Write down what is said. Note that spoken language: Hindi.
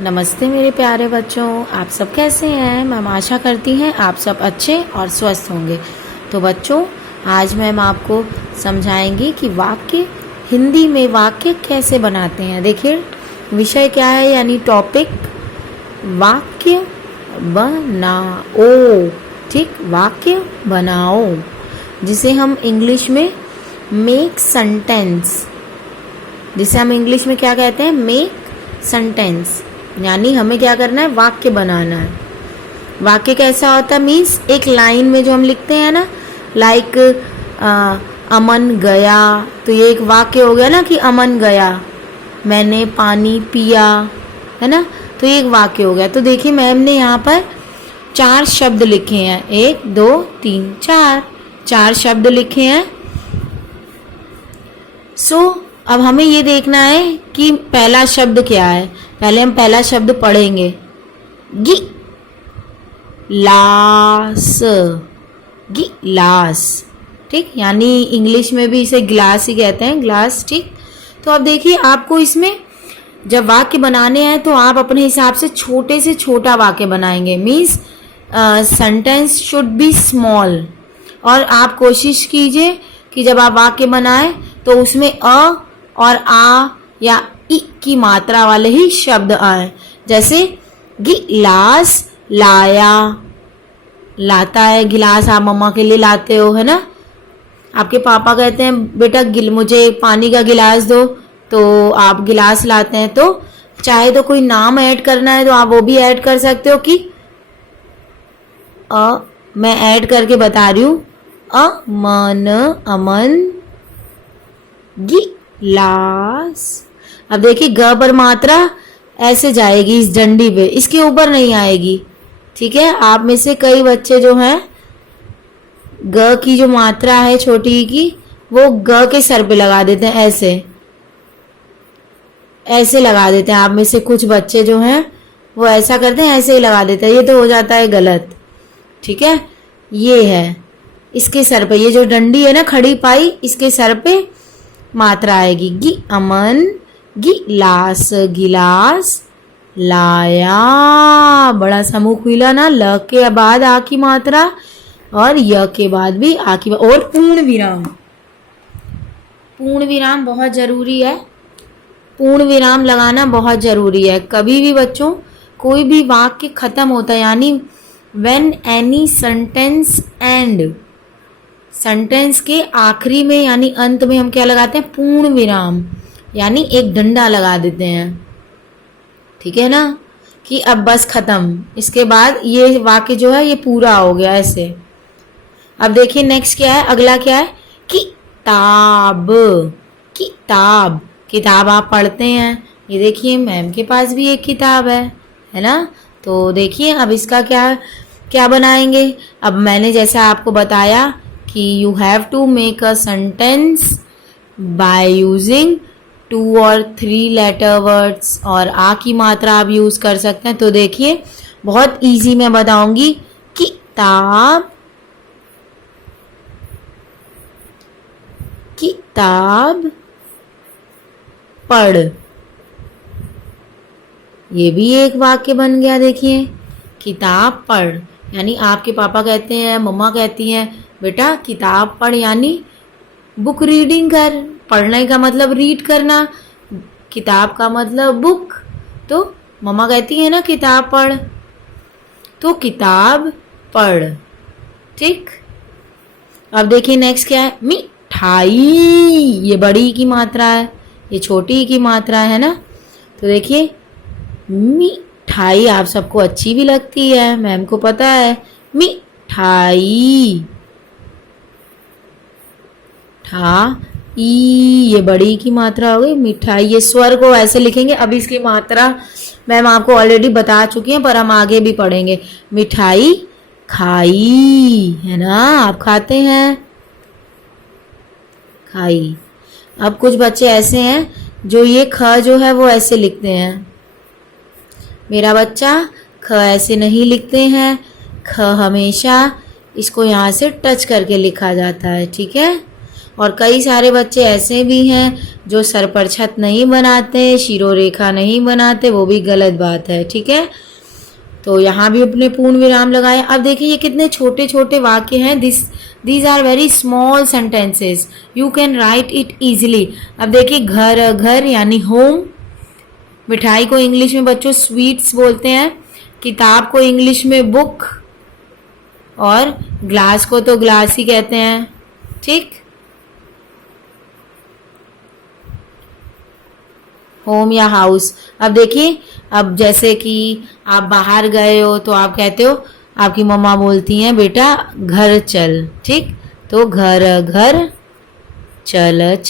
नमस्ते मेरे प्यारे बच्चों, आप सब कैसे हैं। मैम आशा करती हैं आप सब अच्छे और स्वस्थ होंगे। तो बच्चों, आज मैम आपको समझाएंगी कि वाक्य हिंदी में वाक्य कैसे बनाते हैं। देखिए विषय क्या है, यानी टॉपिक वाक्य बनाओ। ठीक, वाक्य बनाओ, जिसे हम इंग्लिश में मेक सेंटेंस, जिसे हम इंग्लिश में क्या कहते हैं, मेक सेंटेंस। यानी हमें क्या करना है, वाक्य बनाना है। वाक्य कैसा होता है, मीन्स एक लाइन में जो हम लिखते हैं ना, लाइक अमन गया, तो ये एक वाक्य हो गया ना कि अमन गया, मैंने पानी पिया, है ना, तो ये एक वाक्य हो गया। तो देखिए मैम ने यहाँ पर 4 शब्द लिखे हैं, 1 2 3 4 शब्द लिखे हैं। अब हमें ये देखना है कि पहला शब्द क्या है। पहले हम पहला शब्द पढ़ेंगे, गिलास। ठीक, यानी इंग्लिश में भी इसे ग्लास ही कहते हैं, ग्लास। ठीक, तो अब देखिए आपको इसमें जब वाक्य बनाने हैं तो आप अपने हिसाब से छोटे से छोटा वाक्य बनाएंगे। Means sentence should be small. और आप कोशिश कीजिए कि जब आप वाक्य बनाएं तो उसमें अ और आ या इ की मात्रा वाले ही शब्द आए। जैसे गिलास, लाया, लाता है गिलास, आप मम्मा के लिए लाते हो, है ना। आपके पापा कहते हैं बेटा मुझे पानी का गिलास दो, तो आप गिलास लाते हैं। तो चाहे तो कोई नाम ऐड करना है तो आप वो भी ऐड कर सकते हो कि मैं ऐड करके बता रही हूँ, अमन गिलास। अब देखिए ग पर मात्रा ऐसे जाएगी इस डंडी पे, इसके ऊपर नहीं आएगी। ठीक है, आप में से कई बच्चे जो हैं ग की जो मात्रा है छोटी की, वो ग के सर पे लगा देते हैं, ऐसे लगा देते हैं। आप में से कुछ बच्चे जो हैं वो ऐसा करते हैं, ऐसे ही लगा देते हैं, ये तो हो जाता है गलत। ठीक है, ये है इसके सर पे, ये जो डंडी है ना खड़ी पाई, इसके सर पे मात्रा आएगी। अमन गिलास, गिलास लाया, बड़ा सा मुंह खुला ना, ल के बाद आ की मात्रा और य के बाद भी आ की, और पूर्ण विराम। पूर्ण विराम बहुत जरूरी है, पूर्ण विराम लगाना बहुत जरूरी है। कभी भी बच्चों कोई भी वाक्य खत्म होता है, यानी when any sentence and, sentence के आखिरी में यानी अंत में हम क्या लगाते हैं, पूर्ण विराम, यानी एक डंडा लगा देते हैं। ठीक है ना, कि अब बस खत्म, इसके बाद ये वाक्य जो है ये पूरा हो गया ऐसे। अब देखिए नेक्स्ट क्या है, अगला क्या है, किताब। किताब, किताब आप पढ़ते हैं, ये देखिए मैम के पास भी एक किताब है ना। तो देखिए अब इसका क्या बनाएंगे। अब मैंने जैसा आपको बताया कि you have to make a sentence by using 2 और 3 लेटर वर्ड्स, और आ की मात्रा आप यूज कर सकते हैं। तो देखिए बहुत इजी मैं बताऊंगी, किताब, किताब पढ़, ये भी एक वाक्य बन गया। देखिए किताब पढ़, यानी आपके पापा कहते हैं, मम्मा कहती हैं बेटा किताब पढ़, यानी बुक रीडिंग कर। पढ़ने का मतलब रीड करना, किताब का मतलब बुक। तो मम्मा कहती है ना किताब पढ़, तो किताब पढ़। ठीक, अब देखिए नेक्स्ट क्या है, मिठाई। ये बड़ी की मात्रा है, ये छोटी की मात्रा है ना। तो देखिए मिठाई आप सबको अच्छी भी लगती है, मैम को पता है। मिठाई, ये बड़ी की मात्रा हो गई, मिठाई। ये स्वर को ऐसे लिखेंगे, अब इसकी मात्रा मैम आपको ऑलरेडी बता चुकी हैं, पर हम आगे भी पढ़ेंगे। मिठाई खाई, है ना, आप खाते हैं, खाई। अब कुछ बच्चे ऐसे हैं जो ये ख जो है वो ऐसे लिखते हैं, मेरा बच्चा ख ऐसे नहीं लिखते हैं, ख हमेशा इसको यहाँ से टच करके लिखा जाता है। ठीक है, और कई सारे बच्चे ऐसे भी हैं जो सर पर छत नहीं बनाते, शिरोरेखा नहीं बनाते, वो भी गलत बात है। ठीक है, तो यहाँ भी अपने पूर्ण विराम लगाए। अब देखिए ये कितने छोटे छोटे वाक्य हैं। These are very small sentences, you can write it easily. अब देखिए घर, घर यानी होम। मिठाई को इंग्लिश में बच्चों स्वीट्स बोलते हैं। किताब को इंग्लिश में बुक, और ग्लास को तो ग्लास ही कहते हैं। ठीक, होम या हाउस। अब देखिए, अब जैसे कि आप बाहर गए हो तो आप कहते हो, आपकी मम्मा बोलती हैं बेटा घर चल। ठीक, तो घर घर, चल चल।